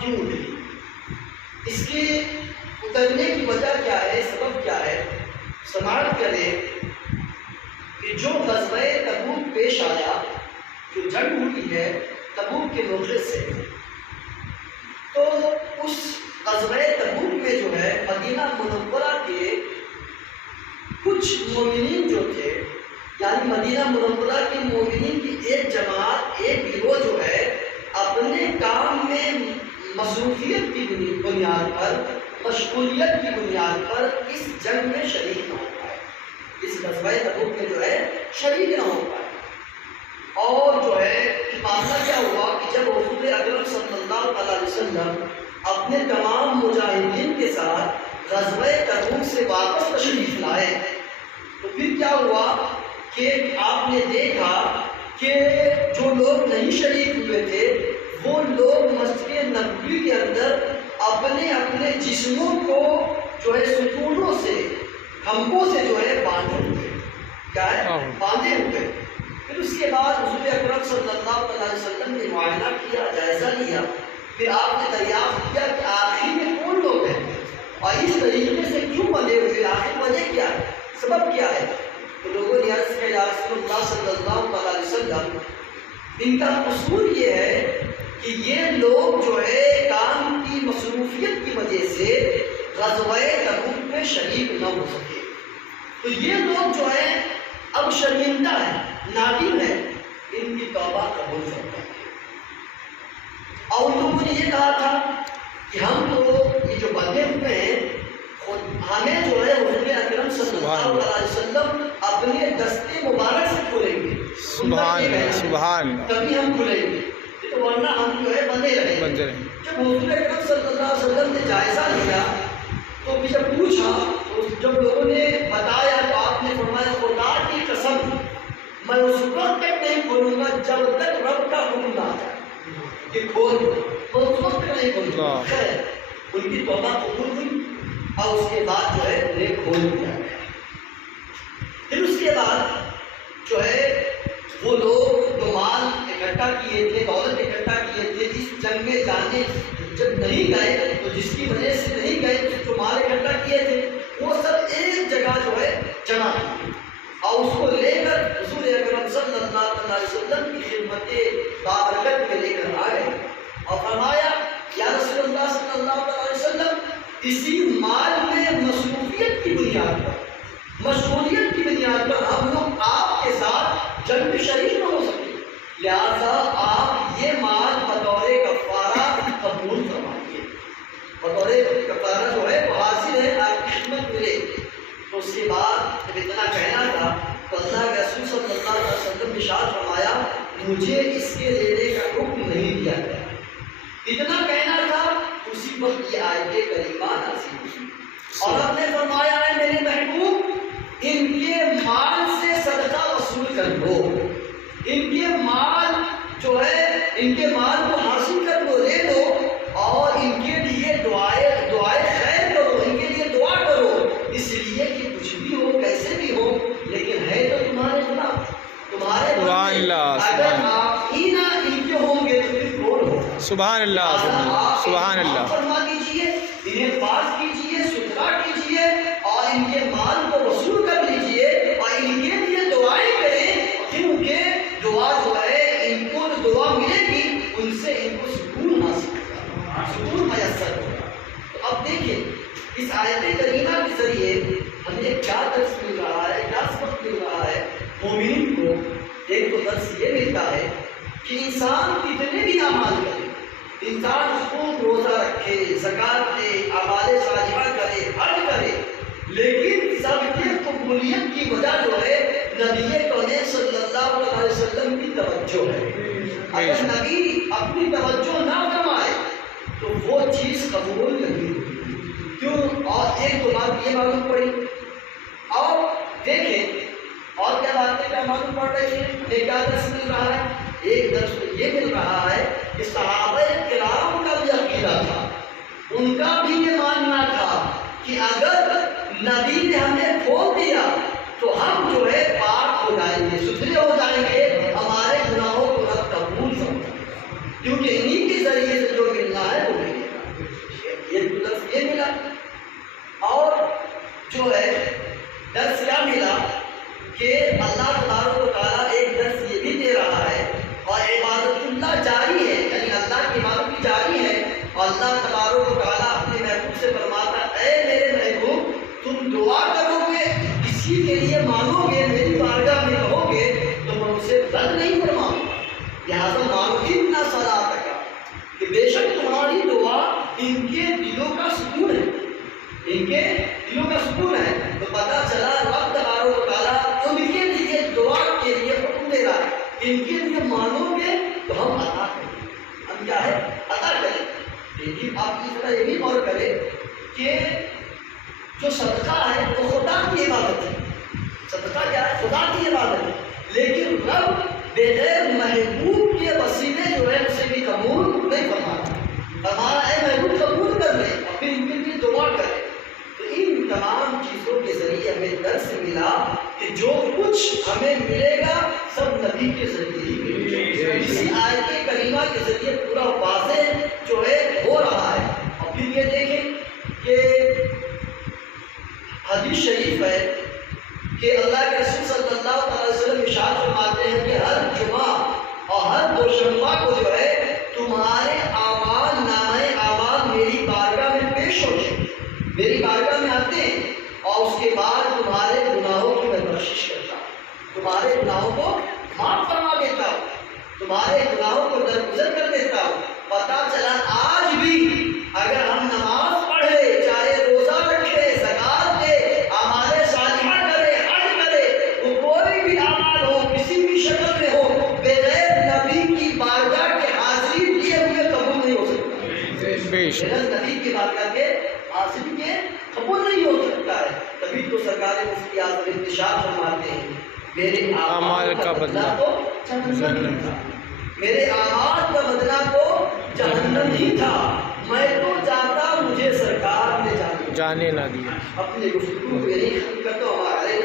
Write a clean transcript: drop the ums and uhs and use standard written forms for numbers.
کیوں اتری؟ اس کے اترنے کی وجہ کیا ہے، سبب کیا ہے؟ سماعت کریں کہ جو غزوہ تبوک پیش آیا، جو جنگ ہوئی ہے تبوک کے موقع سے، تو اس غزوہ تبوک میں جو ہے مدینہ منورہ کے کچھ مومنین جو تھے، یعنی مدینہ منورہ کے مومنین کی ایک جماعت، ایک گروہ جو ہے اپنے کام میں مصروفیت کی بنیاد پر، مشغولیت کی بنیاد پر اس جنگ میں شریک نہ ہو پائے، اس غزوہ تبوک میں جو ہے شریک نہ ہو پائے۔ اور جو ہے معاملہ کیا ہوا کہ جب حضور اکرم صلی اللہ علیہ وسلم اپنے تمام مجاہدین کے ساتھ غزوہ تبوک سے واپس تشریف لائے، تو پھر کیا ہوا کہ آپ نے دیکھا کہ جو لوگ نہیں شریک ہوئے تھے وہ لوگ مسجد نبوی کے اندر اپنے اپنے جسموں کو جو ہے ستونوں سے، کھمبوں سے جو ہے باندھے ہوئے، کیا ہے باندھے ہوئے۔ پھر اس کے بعد حضور اکرم صلی اللہ علیہ وسلم نے معائنہ کیا، جائزہ لیا، پھر آپ نے دریافت کیا کہ آخر میں کون لوگ ہیں اور اس طریقے سے کیوں بندھے ہوئے، آخر وجہ کیا ہے، سبب کیا ہے؟ تو لوگوں نے عرض کیا یا رسول اللہ صلی اللہ علیہ وسلم، ان کا قصور یہ ہے کہ یہ لوگ جو ہے کام کی مصروفیت کی وجہ سے غزوہ تبوک میں شریک نہ ہو سکے، تو یہ لوگ جو ہے اب شرمندہ ہیں، نادم ہے، ان کی توبہ قبول فرمائے۔ اور لوگوں نے یہ کہا تھا کہ ہم تو یہ جو بندے ہوئے ہیں ہمیں جو ہے حضور اکرم صلی اللہ علیہ وسلم اپنے دستے مبارک سے کھولیں گے، سبحان تبھی ہم کھولیں گے، تو ورنہ ہم جو ہے بندے رہیں گے۔ جب حضور اکرم صلی اللہ علیہ وسلم نے جائزہ لیا تو جب پوچھا، جب لوگوں نے بتایا تو آپ نے فرمایا خدا کی قسم میں اس وقت تک نہیں کھولوں گا جب تک رب کا حکم نہ آ جائے کہ کھول دو، میں اس وقت تک نہیں کھولوں گا۔ خیر ان کی توبہ قبول ہوئی اور اس کے بعد جو ہے انہیں کھول دیا گیا۔ پھر اس کے بعد جو ہے وہ لوگ جو مال اکٹھا کیے تھے، دولت اکٹھا کیے تھے، اس جنگ میں جانے جب نہیں گئے تو جس کی وجہ سے نہیں گئے، جو مال اکٹھا کیے تھے وہ سب ایک جگہ جو ہے جمع کیے اور اس کو لے کر حضور اکرم صلی اللہ علیہ وسلم کی خدمت بابرکت میں لے کر آئے اور فرمایا یا رسول اللہ صلی اللہ علیہ وسلم، اسی مال میں مصروفیت کی بنیاد پر، مشغولیت کی بنیاد پر ہم لوگ آپ کے ساتھ جنگ میں شریک نہ ہو سکے، لہذا آپ یہ مال بطور کفارہ قبول فرمائیے، بطور کفارہ جو ہے وہ حاصل ہے، آپ کی خدمت ملے۔ تو اس کے بعد جب اتنا کہنا تھا تو اللہ کے رسول صلی اللہ علیہ وسلم نے ارشاد فرمایا مجھے اس کے لینے کا حکم نہیں دیا گیا، اتنا کہنا تھا اسی وقت یہ آیت کریمہ نازل ہوئی اور آپ نے فرمایا ہے میرے محبوب ان کے مال سے صدقہ وصول کر لو، ان کے مال جو ہے ان کے مال کو حاصل کر لو، لے لو اور ان کے لیے دعائیں خیر کرو، ان کے لیے دعا کرو، اس لیے کہ کچھ بھی ہو کیسے بھی ہو لیکن ہے تو تمہارے خلاف، تمہارے اگر آپ ہی نہ ان کے ہوں گے تو پھر کون ہوگا؟ سبحان اللہ، سبحان اللہ۔ فرما دیجیے انہیں پاک کیجیے، ستھرا کیجیے اور ان کے مال کو وصول کر لیجیے اور ان کے لیے دعائیں کریں، کیونکہ دعا جو ہے ان کو دعا ملے گی ان سے ان کو سکون حاصل ہوگا، سکون میسر ہوگا۔ تو اب دیکھیں اس آیت کریمہ کے ذریعے ہمیں کیا درس مل رہا ہے، کیا سبق مل رہا ہے مومنین کو؟ ایک تو درس یہ ملتا ہے کہ انسان کتنے بھی اعمال کرے، انسان خوب روزہ رکھے، زکوٰۃ دے، اعمال صالحہ کرے، حج کرے، لیکن سب کی قبولیت کی وجہ جو ہے نبی کون صلی اللہ علیہ وسلم کی توجہ ہے۔ اگر نبی اپنی توجہ نہ فرمائے تو وہ چیز قبول نہیں ہوتی۔ کیوں؟ اور ایک دو بات یہ معلوم پڑی اور دیکھیں اور کیا باتیں کیا معلوم پڑ رہی ہیں، ہمیں کیا درس مل رہا ہے؟ ایک درس تو یہ مل رہا ہے کہ صحابہ کرام کا بھی عقیدہ تھا، ان کا بھی یہ ماننا تھا کہ اگر نبی نے ہمیں کھول دیا تو ہم جو ہے پاک ہو جائیں گے، ستھرے ہو جائیں گے، ہمارے گناہوں کو رب قبول فرمائے گا، کیونکہ انہی کے ذریعے سے جو ملنا ہے وہ ملا کہ اللہ تبارک و تعالیٰ ایک درس یہ بھی دے رہا ہے اور عبادت اللہ جاری ہے، یعنی اللہ کی عبادت بھی جاری ہے، اور اللہ تبارک و تعالیٰ اپنے محبوب سے فرماتا ہے اے میرے محبوب تم دعا کرو گے، کسی کے لیے مانگو گے، میری بارگاہ میں رہو گے تو میں اسے رد نہیں فرماؤں گا، لہٰذا مانگو اتنا صلاتک کہ بے شک تمہاری دعا ان کے دلوں کا سکون ہے، ان کے دلوں کا سکون ہے۔ تو پتہ چلا رب تبارک و تعالیٰ ان کے لیے دعا کے لیے حکم دے رہا ہے، ان کے لیے مانو گے تو ہم عطا کریں گے، ہم کیا ہے عطا کریں۔ لیکن آپ اس طرح یہ بھی غور کریں کہ جو صدقہ ہے وہ خدا کی عبادت ہے، صدقہ کیا ہے خدا کی عبادت ہے، لیکن رب بغیر محبوب کے وسیلے جو ہے اسے بھی قبول نہیں فرماتا، ہمارا اے محبوب قبول کر لے اور پھر ان کے لیے دعا کرے۔ تو ان تمام چیزوں کے ذریعے ہمیں درس ملا کہ جو کچھ ہمیں ملے گا سب نبی کے ذریعے ہی ملے گا، اسی آیت کریمہ کے ذریعے پورا واضح جو ہے ہو رہا ہے۔ اور پھر یہ دیکھیں کہ حدیث شریف ہے کہ اللہ کے رسول صلی اللہ علیہ وسلم ارشاد فرماتے ہیں کہ ہر جمعہ اور ہر دوشنبہ کو جو ہے تمہارے اعمال نامۂ اعمال میری بارگاہ میں پیش ہوتے ہیں، میری بارگاہ میں آتے ہیں، اور اس کے بعد تمہارے گناہوں کی میں بخشش کرتا ہوں، تمہارے گناہوں کو معاف فرما دیتا ہوں، تمہارے گناہوں کو درگزر کر دیتا ہوں۔ پتہ چلا آج بھی اگر ہم نماز پڑھے، چاہے روزہ رکھے، زکات دے، اعمال صالحہ کرے، حج کرے، وہ کوئی بھی اعمال ہو کسی بھی شکل میں ہو، بغیر نبی کی بارگاہ کے حاضری لیے ہوئے قبول نہیں ہو سکتا، بغیر نبی کی بارگاہ کے حاضری کے قبول نہیں ہو سکتا ہے۔ تبھی تو سرکار مفتی اعظم ارشاد فرماتے ہیں میرے اعمال کا بدلہ تو جہنم تھا، میرے اعمال کا بدلہ تو جہنم ہی تھا، میں تو جاتا مجھے سرکار نے جانے نہ دیا۔ اپنی گفتگو کو یہی ختم کرتا ہوں، ہمارے